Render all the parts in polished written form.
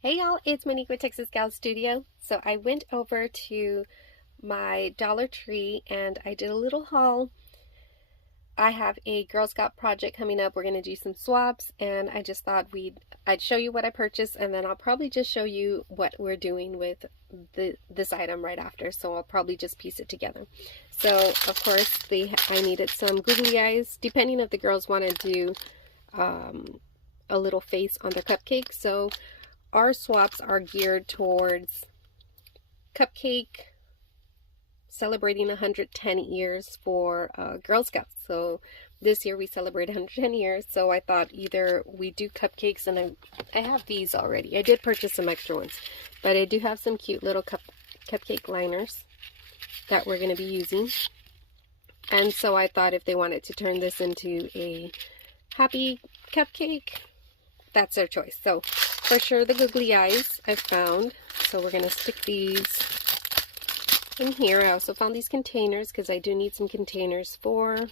Hey y'all, it's Monique with TexasGalStudio. So I went over to my Dollar Tree and I did a little haul. I have a Girl Scout project coming up. We're going to do some swaps and I just thought I'd show you what I purchased and then I'll probably just show you what we're doing with this item right after. So I'll probably just piece it together. So of course I needed some googly eyes, depending if the girls want to do a little face on their cupcake. So our swaps are geared towards cupcake, celebrating 110 years for Girl Scouts. So this year we celebrate 110 years. So I thought either we do cupcakes, and I have these already. I did purchase some extra ones, but I do have some cute little cupcake liners that we're going to be using. And so I thought if they wanted to turn this into a happy cupcake, that's their choice. So for sure the googly eyes I found. So we're going to stick these in here. I also found these containers because I do need some containers for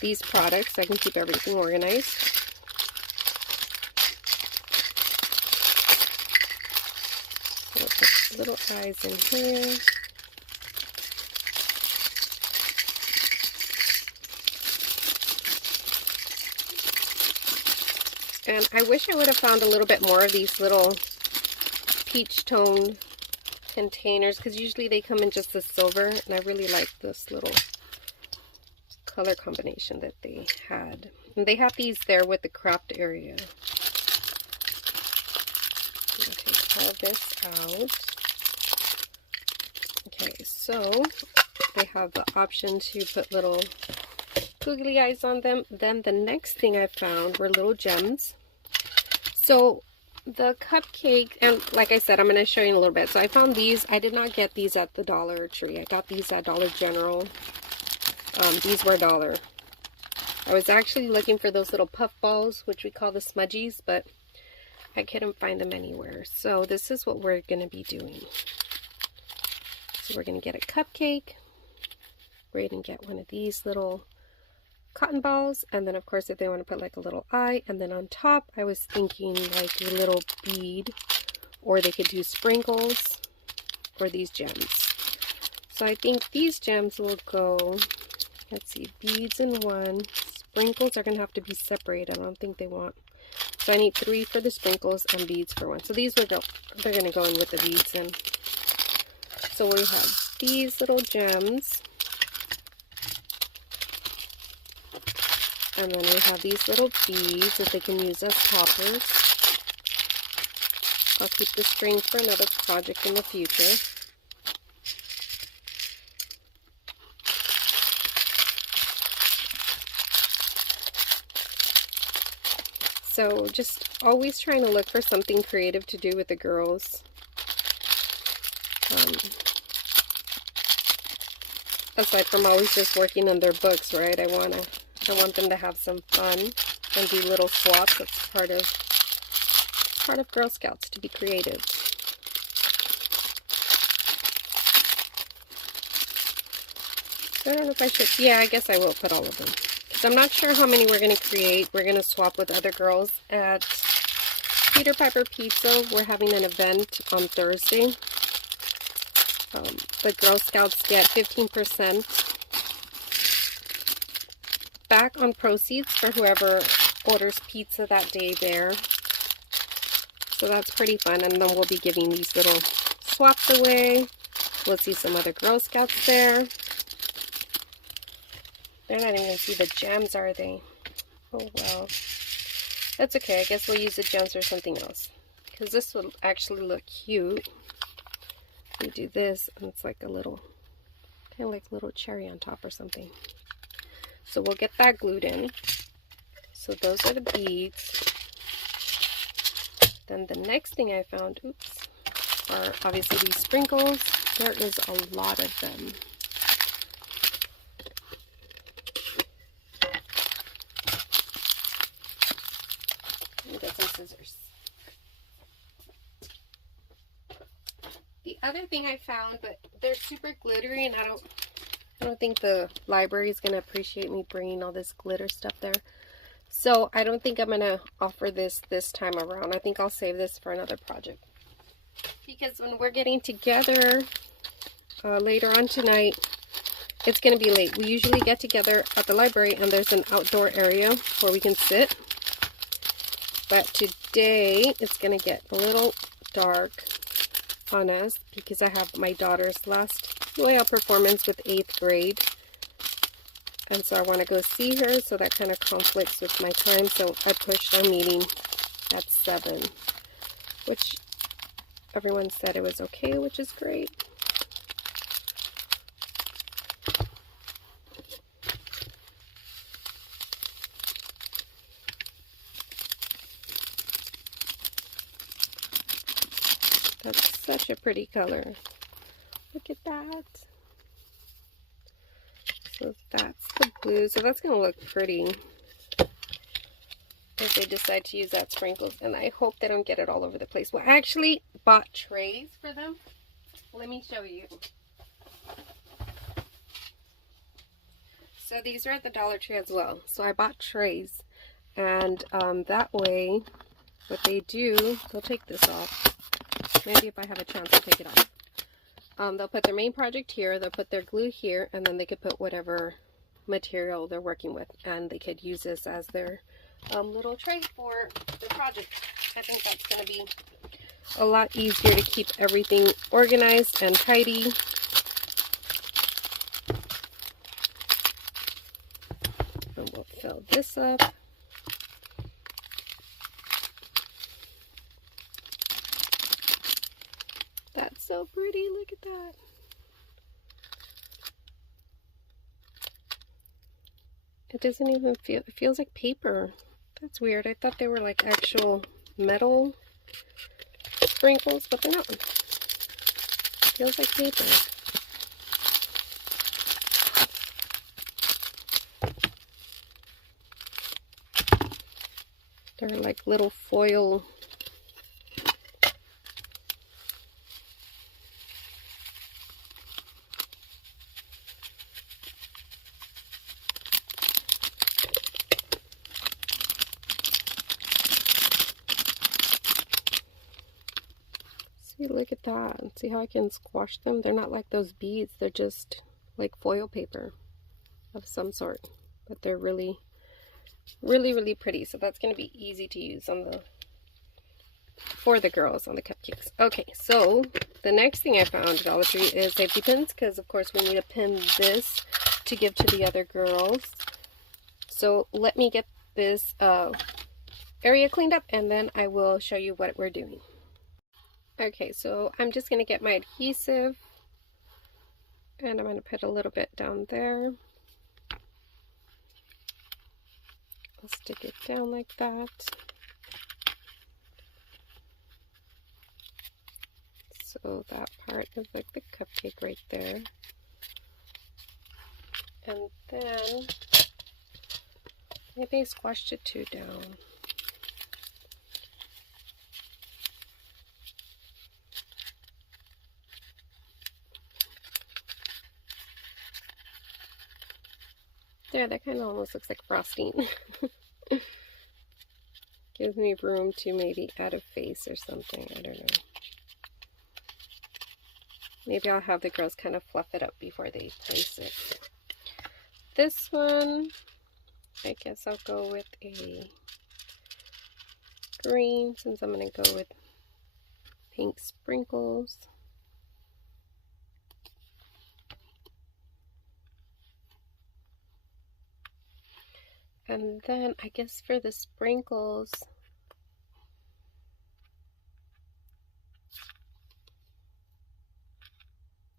these products so I can keep everything organized. So we'll put little eyes in here. And I wish I would have found a little bit more of these little peach tone containers, because usually they come in just the silver, and I really like this little color combination that they had. And they have these there with the craft area. I'm going to take all of this out. Okay, so they have the option to put little googly eyes on them. Then the next thing I found were little gems. So the cupcake, and like I said, I'm going to show you in a little bit. So I found these. I did not get these at the Dollar Tree. I got these at Dollar General. These were $1. I was actually looking for those little puff balls, which we call the smudgies, but I couldn't find them anywhere. So this is what we're going to be doing. So we're going to get a cupcake. We're going to get one of these little cotton balls, and then of course if they want to put like a little eye, and then on top I was thinking like a little bead, or they could do sprinkles or these gems. So I think these gems will go, let's see, beads in one, sprinkles are gonna have to be separated. I don't think they want, so I need 3 for the sprinkles and beads for one. So these will go, they're gonna go in with the beads. And so we have these little gems. And then we have these little beads that they can use as toppers. I'll keep the string for another project in the future. So just always trying to look for something creative to do with the girls. Aside from always just working on their books, right? I want them to have some fun and do little swaps. That's part of Girl Scouts, to be creative. I don't know if I should. Yeah, I guess I will put all of them, because I'm not sure how many we're going to create. We're going to swap with other girls at Peter Piper Pizza. We're having an event on Thursday. The Girl Scouts get 15% back on proceeds for whoever orders pizza that day there. So that's pretty fun, and then we'll be giving these little swaps away. We'll see some other Girl Scouts there. They're not even going to see the gems, are they? Oh well. That's okay. I guess we'll use the gems for something else, because this will actually look cute. We do this, and it's like a little, kind of like a little cherry on top or something. So we'll get that glued in. So those are the beads. Then the next thing I found, are obviously these sprinkles. There is a lot of them. Let me get some scissors. The other thing I found, but they're super glittery, and I don't think the library is going to appreciate me bringing all this glitter stuff there. So I don't think I'm going to offer this time around. I think I'll save this for another project. Because when we're getting together later on tonight, it's going to be late. We usually get together at the library and there's an outdoor area where we can sit. But today it's going to get a little dark on us because I have my daughter's last Royale performance with 8th grade. And so I want to go see her, so that kind of conflicts with my time. So I pushed our meeting at 7, which everyone said it was okay, which is great. That's such a pretty color. Look at that. So that's the blue. So that's going to look pretty if they decide to use that sprinkles. And I hope they don't get it all over the place. Well, I actually bought trays for them. Let me show you. So these are at the Dollar Tree as well. So I bought trays. And that way, what they do, they'll take this off. Maybe if I have a chance, I'll take it off. They'll put their main project here, they'll put their glue here, and then they could put whatever material they're working with, and they could use this as their little tray for the project. I think that's going to be a lot easier to keep everything organized and tidy. And we'll fill this up. That's so pretty, look at that. It doesn't even feel, it feels like paper. That's weird. I thought they were like actual metal sprinkles, but they're not. It feels like paper. They're like little foil. See, look at that. See how I can squash them? They're not like those beads. They're just like foil paper of some sort. But they're really, really pretty. So that's going to be easy to use on the for the girls on the cupcakes. Okay, so the next thing I found at Dollar Tree is safety pins, because of course we need to pin this to give to the other girls. So let me get this area cleaned up and then I will show you what we're doing. Okay, so I'm just going to get my adhesive and I'm going to put a little bit down there. I'll stick it down like that. So that part is like the cupcake right there. And then maybe I squashed it too down. There, that kind of almost looks like frosting. Gives me room to maybe add a face or something. I don't know. Maybe I'll have the girls kind of fluff it up before they place it. This one, I guess I'll go with a green since I'm going to go with pink sprinkles. And then I guess for the sprinkles,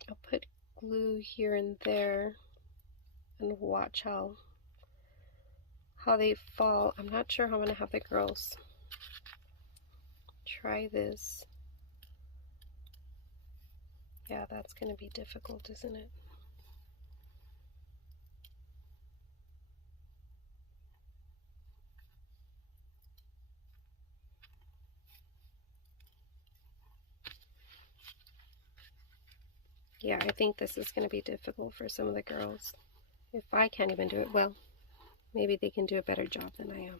I'll put glue here and there and watch how they fall. I'm not sure how I'm going to have the girls try this. Yeah, that's going to be difficult, isn't it? Yeah, I think this is going to be difficult for some of the girls. If I can't even do it, well, maybe they can do a better job than I am.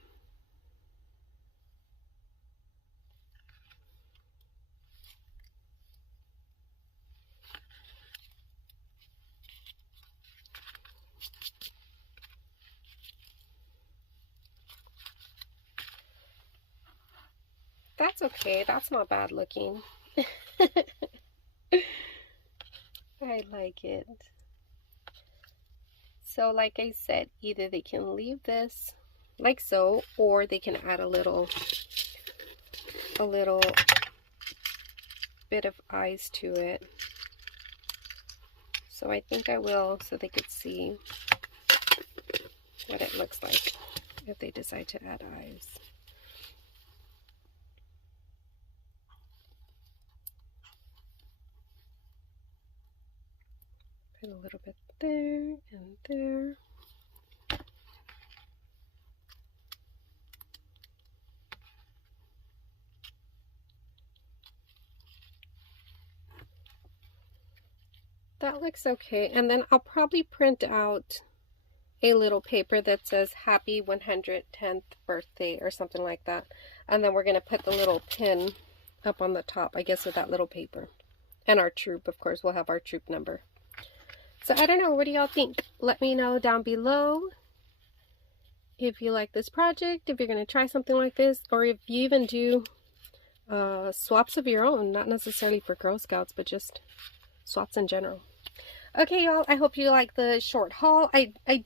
That's okay. That's not bad looking. I like it. So like I said, either they can leave this like so, or they can add a little bit of eyes to it. So I think I will, so they could see what it looks like if they decide to add eyes. Put a little bit there and there. That looks okay. And then I'll probably print out a little paper that says happy 110th birthday or something like that. And then we're going to put the little pin up on the top, I guess, with that little paper. And our troop, of course, we'll have our troop number. So I don't know, what do y'all think? Let me know down below if you like this project, if you're going to try something like this, or if you even do swaps of your own, not necessarily for Girl Scouts, but just swaps in general. Okay, y'all, I hope you like the short haul. I don't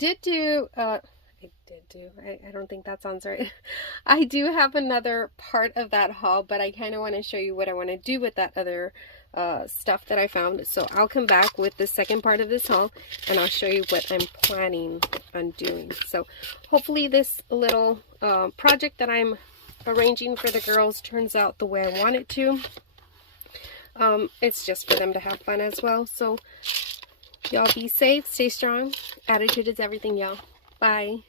think that sounds right. I do have another part of that haul, but I kind of want to show you what I want to do with that other stuff that I found. So I'll come back with the second part of this haul, and I'll show you what I'm planning on doing. So hopefully this little project that I'm arranging for the girls turns out the way I want it to. It's just for them to have fun as well. So y'all be safe, stay strong. Attitude is everything, y'all. Bye.